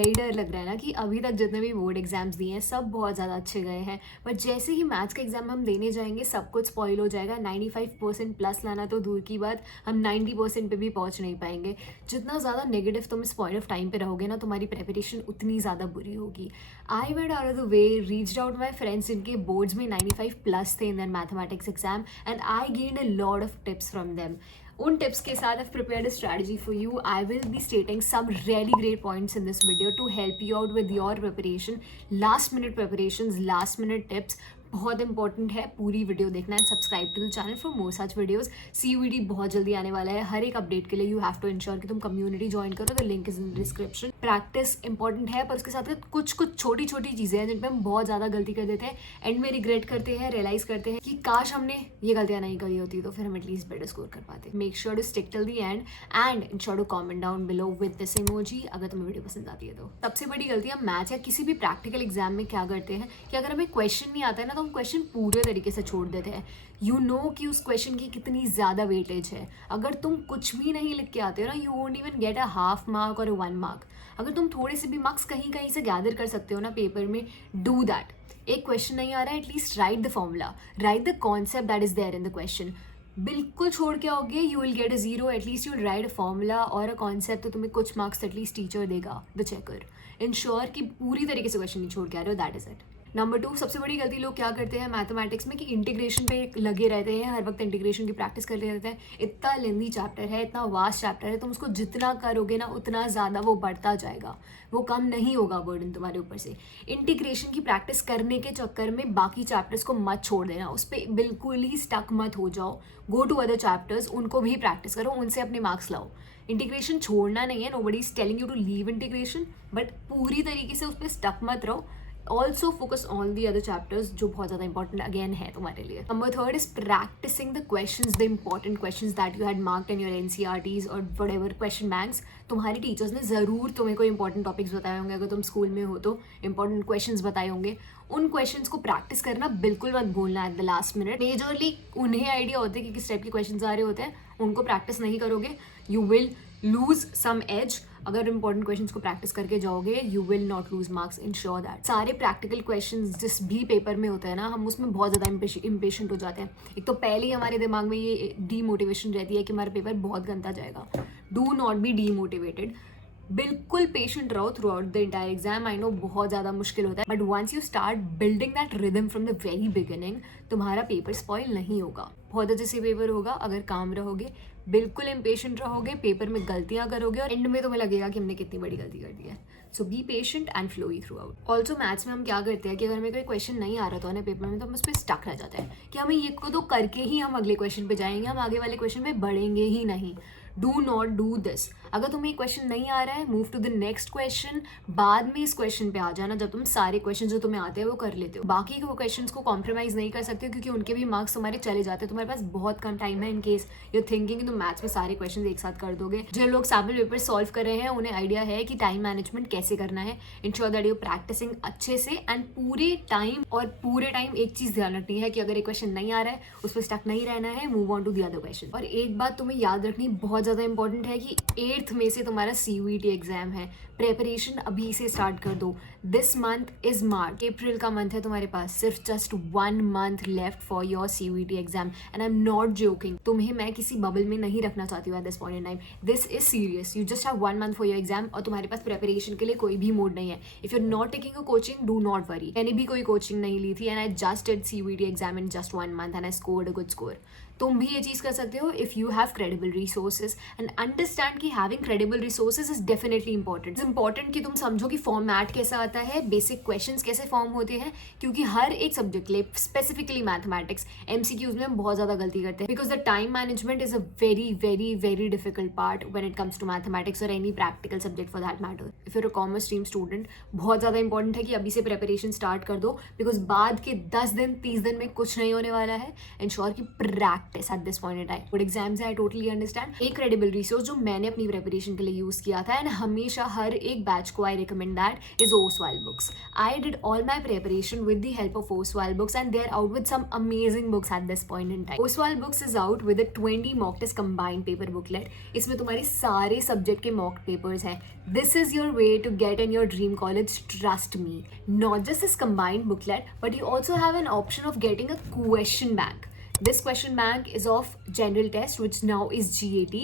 यही डर लग रहा है ना कि अभी तक जितने भी बोर्ड एग्जाम्स दिए हैं सब बहुत ज़्यादा अच्छे गए हैं, बट जैसे ही मैथ्स का एग्जाम हम देने जाएंगे सब कुछ स्पॉइल हो जाएगा। 95% प्लस लाना तो दूर की बात, हम 90% पे भी पहुंच नहीं पाएंगे। जितना ज़्यादा नेगेटिव तुम इस पॉइंट ऑफ टाइम पे रहोगे ना, तुम्हारी प्रेपरेशन उतनी ज़्यादा बुरी होगी। I went out of the way, reached out my friends जिनके बोर्ड्स में 95 प्लस थे in that mathematics exam, and I gained a lot of tips from them. उन टिप्स के साथ I've prepared a strategy for you. I will be stating some really great points in this video to help you out with your preparation, last minute preparations, last minute tips. बहुत important है, पूरी video देखना and subscribe to the channel for more such videos. CUET बहुत जल्दी आने वाला है, हर एक अपडेट के लिए यू हैव टू इंश्योर कि तुम कम्युनिटी ज्वाइन करो, the link is in description. Practice important है, पर उसके साथ कुछ कुछ छोटी छोटी चीज़ें हैं जिन पर हम बहुत ज़्यादा गलती कर देते हैं, एंड में रिग्रेट करते हैं, रियलाइज करते हैं कि काश हमने ये गलतियाँ नहीं करी होती तो फिर हम एटलीस्ट बेटर स्कोर कर पाते। Make sure to stick till the end and ensure to comment down below with this emoji अगर तुम्हें वीडियो पसंद आती है तो। सबसे बड़ी गलती हम मैथ्स या किसी भी प्रैक्टिकल एग्जाम में क्या करते हैं कि अगर हमें क्वेश्चन नहीं आता है ना, तो हम क्वेश्चन पूरे तरीके से छोड़ देते हैं। यू नो कि उस क्वेश्चन की कितनी ज़्यादा वेटेज है। अगर तुम कुछ भी नहीं लिख के आते हो ना, you won't even get a half mark और अ 1 मार्क। अगर तुम थोड़े से भी मार्क्स कहीं कहीं से गैदर कर सकते हो ना पेपर में, डू दैट। एक क्वेश्चन नहीं आ रहा है, at least write the formula, write the concept that is there in the question. बिल्कुल छोड़ के आओगे, you will get a 0, at least you will write a formula और अ कॉन्सेप्ट, तो तुम्हें कुछ मार्क्स एटलीस्ट टीचर देगा, द चेकर। इंश्योर कि पूरी तरीके से क्वेश्चन नहीं छोड़ के आ रहे हो, दैट इज इट। नंबर 2, सबसे बड़ी गलती लोग क्या करते हैं मैथमेटिक्स में कि इंटीग्रेशन पे लगे रहते हैं, हर वक्त इंटीग्रेशन की प्रैक्टिस करते रहते हैं। इतना लेंदी चैप्टर है, इतना वास्ट चैप्टर है, तुम उसको जितना करोगे ना उतना ज़्यादा वो बढ़ता जाएगा, वो कम नहीं होगा बर्डन तुम्हारे ऊपर से। इंटीग्रेशन की प्रैक्टिस करने के चक्कर में बाकी चैप्टर्स को मत छोड़ देना, उस पर बिल्कुल ही स्टक मत हो जाओ। गो टू अदर चैप्टर्स, उनको भी प्रैक्टिस करो, उनसे अपने मार्क्स लाओ। इंटीग्रेशन छोड़ना नहीं है, nobody is telling you to leave integration, but पूरी तरीके से उस पर स्टक मत रहो। Also focus on the other chapters जो बहुत ज़्यादा इंपॉर्टेंट अगेन है तुम्हारे लिए। Number 3 is practicing the questions, the important questions that you had marked in your NCERTs और व्हाटएवर क्वेश्चन बैंक्स। तुम्हारे टीचर्स ने ज़रूर तुम्हें कोई इंपॉर्टेंट टॉपिक्स बताए होंगे, अगर तुम स्कूल में हो तो इंपॉर्टेंट क्वेश्चंस बताए होंगे। उन क्वेश्चंस को प्रैक्टिस करना बिल्कुल मत भूलना at the last minute. Majorly उन्हें आइडिया होता है कि किस टाइप के क्वेश्चंस आ रहे होते हैं, उनको प्रैक्टिस नहीं करोगे, you will lose some edge. अगर इंपॉर्टेंट क्वेश्चंस को प्रैक्टिस करके जाओगे, you will not lose marks, ensure that. सारे प्रैक्टिकल क्वेश्चंस जिस भी पेपर में होते हैं ना, हम उसमें बहुत ज़्यादा इम्पेशेंट हो जाते हैं। एक तो पहले ही हमारे दिमाग में ये डीमोटिवेशन रहती है कि हमारा पेपर बहुत गंदा जाएगा। डू नॉट बी डीमोटिवेटेड, बिल्कुल पेशेंट रहो throughout the entire exam. I know बहुत ज़्यादा मुश्किल होता है, but once you start building that rhythm from the very beginning, तुम्हारा पेपर स्पॉइल नहीं होगा, बहुत अच्छे से पेपर होगा अगर काम रहोगे, बिल्कुल इम्पेशेंट रहोगे, पेपर में गलतियां करोगे और एंड में तुम्हें लगेगा कि हमने कितनी बड़ी गलती कर दी है। So be patient and flowy throughout. Also maths में हम क्या करते हैं कि अगर हमें कोई क्वेश्चन नहीं आ रहा था ना पेपर में, तो हम उस पर स्टक रह जाते हैं कि हमें ये को तो करके ही हम अगले क्वेश्चन पे जाएंगे, हम आगे वाले क्वेश्चन में बढ़ेंगे ही नहीं। Do not do this. अगर तुम्हें क्वेश्चन नहीं आ रहा है, move to the next question, बाद में इस क्वेश्चन पे आ जाना जब तुम सारे क्वेश्चन जो तुम्हें आते हैं वो कर लेते हो। बाकी के क्वेश्चन को कॉम्प्रोमाइज नहीं कर सकते क्योंकि उनके भी मार्क्स तुम्हारे चले जाते हैं। तुम्हारे पास बहुत कम टाइम है इन केस यू थिंकिंग तुम मैथ्स में सारे क्वेश्चन एक साथ कर दोगे। जो लोग सैम्पल पेपर सॉल्व कर रहे हैं उन्हें आइडिया है कि टाइम मैनेजमेंट कैसे करना है। इंश्योर दैट यू प्रैक्टिसिंग अच्छे से एंड पूरे टाइम एक चीज ध्यान रखनी है कि अगर एक क्वेश्चन नहीं आ रहा है उस पर स्टक नहीं रहना है, move on to the other question. और एक बात तुम्हें याद रखनी बहुत ज्यादा इंपॉर्टेंट है कि 8th में से तुम्हारा CUET एग्जाम है। प्रेपरेशन अभी से स्टार्ट कर दो। दिस मंथ इज मार्च, अप्रैल का मंथ है तुम्हारे पास, सिर्फ just 1 month left for your CUET exam and I am not joking. तुम्हें मैं किसी बबल में नहीं रखना चाहती हूँ eight this point in time. This is serious, you just have 1 month for your exam और तुम्हारे पास प्रेपरेशन के लिए कोई भी मोड नहीं है। If you are not taking a coaching, do not worry. मैंने भी कोई कोचिंग नहीं ली थी and I just did CUET exam in just 1 month and I scored a good score. तुम भी ये चीज़ कर सकते हो if you have credible resources and understand कि having credible resources is definitely important कि तुम समझो कि फॉर्मेट कैसा आता है, बेसिक क्वेश्चंस कैसे फॉर्म होते हैं, क्योंकि हर एक सब्जेक्ट के लिए स्पेसिफिकली मैथमेटिक्स MCQs में हम बहुत ज़्यादा गलती करते हैं because the time management is a very very very difficult part when it comes to mathematics और any practical subject for that matter. If you're a commerce stream student, बहुत ज़्यादा इंपॉर्टेंट है कि अभी से प्रेपरेशन स्टार्ट कर दो because बाद के 10 दिन 30 दिन में कुछ नहीं होने वाला है। इंश्योर कि practice eight this point in time. Board exams I totally understand. एक क्रेडिबल रिसोर्स जो मैंने अपनी प्रिपरेशन के लिए यूज किया था एंड हमेशा हर एक बैच को I recommend that is Oswal books. I did all my preparation with the help of Oswal books and they are out with some amazing books at this point in time. Oswal books is out with 20 mock test combined paper booklet. इसमें तुम्हारे सारे subject के mock papers हैं। This is your way to get in your dream college, trust me. Not just this combined booklet, but you also have an option of getting a question bank. This question bank is of general test, which now is GAT.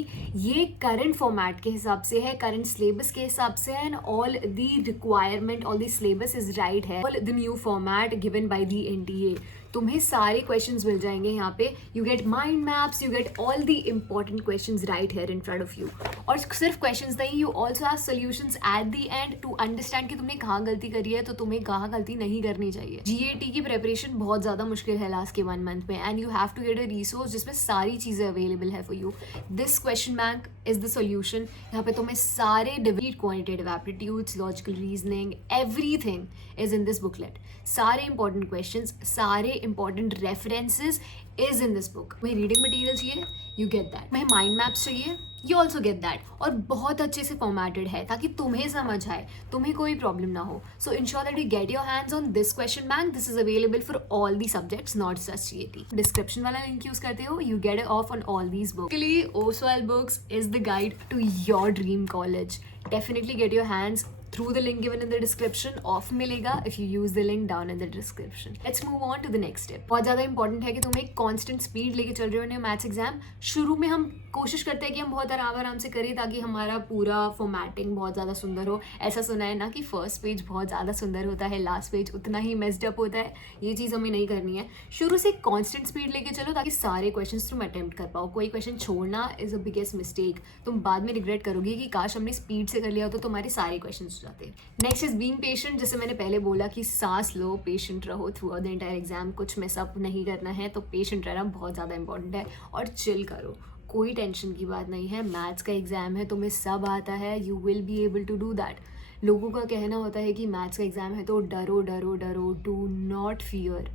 ये current format के हिसाब से है, current syllabus के हिसाब से है, and all the requirement, all the syllabus is right है. All the new format given by the NTA. तुम्हें सारे क्वेश्चंस मिल जाएंगे यहाँ पे। You get mind maps, you get all the important questions right here in front of you. और सिर्फ questions नहीं, you also have solutions at the end to understand कि तुमने कहाँ गलती करी है, तो तुम्हें कहाँ गलती नहीं करनी चाहिए। GAT की प्रिपरेशन बहुत ज़्यादा मुश्किल है लास्ट के 1 मंथ में, and you have to get a resource जिसमें सारी चीज़ें अवेलेबल है for you. This question bank is the solution. यहाँ पे तुम्हें सारे debate, quantitative aptitudes, logical reasoning, everything is in this booklet. सारे इंपॉर्टेंट क्वेश्चंस, सारे important references is in this book. तुम्हें रीडिंग मटेरियल चाहिए, यू गेट दैट। तुम्हें mind maps चाहिए, यू ऑल्सो गेट दैट। और बहुत अच्छे से फॉर्मेटेड है ताकि तुम्हें समझ आए, तुम्हें कोई प्रॉब्लम ना हो। सो ensure that you get your hands on this question bank. This is available for all the subjects, not just GAT। Description वाला लिंक यूज करते हो, you get it of on all these books. Basically, Oswald Books is the guide to your dream college. Definitely get your hands through the link given in the description. Off मिलेगा if you use the link down in the description. Let's move on to the next step. बहुत ज़्यादा important है कि तुम एक constant speed लेके चल रहे हो मैथ्स एग्जाम। शुरू में हम कोशिश करते हैं कि हम बहुत आराम से करें ताकि हमारा पूरा फॉर्मेटिंग बहुत ज़्यादा सुंदर हो। ऐसा सुना है ना कि फर्स्ट पेज बहुत ज़्यादा सुंदर होता है, लास्ट पेज उतना ही मेस्ड अप होता है। ये चीज़ हमें नहीं करनी है। शुरू से कांस्टेंट स्पीड लेके चलो ताकि सारे क्वेश्चंस तुम अटेम्प्ट कर पाओ। कोई क्वेश्चन छोड़ना इज अ बिगेस्ट मिस्टेक। तुम बाद में रिग्रेट करोगे कि काश हमने स्पीड से कर लिया तो तुम्हारे सारे क्वेश्चन हो जाते। Next is being patient. जैसे मैंने पहले बोला कि सांस लो, पेशेंट रहो throughout the entire exam. कुछ मिसअप नहीं करना है, तो पेशेंट रहना बहुत ज़्यादा इंपॉर्टेंट है। और चिल करो, कोई टेंशन की बात नहीं है। मैथ्स का एग्जाम है, तुम्हें सब आता है, you will be able to do that. लोगों का कहना होता है कि मैथ्स का एग्जाम है तो डरो डरो डरो, डू नॉट फियर।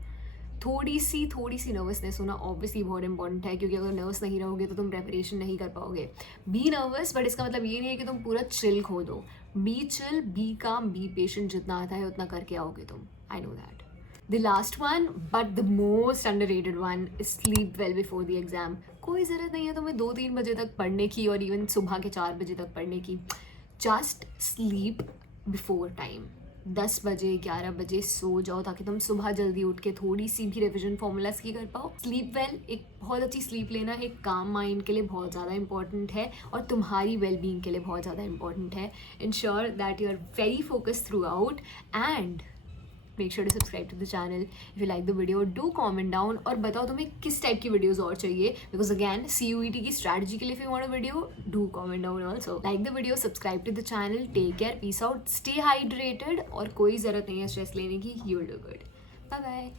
थोड़ी सी नर्वसनेस होना ऑब्वियसली बहुत इंपॉर्टेंट है, क्योंकि अगर नर्वस नहीं रहोगे तो तुम प्रेपरेशन नहीं कर पाओगे। बी नर्वस, बट इसका मतलब ये नहीं है कि तुम पूरा चिल खो दो। बी चिल, बी काम, बी पेशेंट। जितना आता है उतना करके आओगे तुम। I know that. The last one, but the most underrated one, is sleep well before the exam. कोई ज़रूरत नहीं है तुम्हें 2-3 बजे तक पढ़ने की और इवन सुबह के 4 बजे तक पढ़ने की। Just sleep before time. 10 बजे 11 बजे सो जाओ ताकि तुम सुबह जल्दी उठ के थोड़ी सी भी रिविजन फॉर्मूलाज की कर पाओ। स्लीप वेल, एक बहुत अच्छी स्लीप लेना एक काम माइंड के लिए बहुत ज़्यादा इंपॉर्टेंट है और तुम्हारी वेल बीइंग के लिए बहुत ज़्यादा इंपॉर्टेंट है। Ensure that you are very focused throughout and make sure to subscribe to the channel. If you like the video, do comment down और बताओ तुम्हें किस टाइप की वीडियोस और चाहिए, because again CUET की strategy के लिए if you want a video, do comment down also. Like the video, subscribe to the channel, take care, peace out, stay hydrated और कोई ज़रूरत नहीं है स्ट्रेस लेने की, you will do good. Bye bye.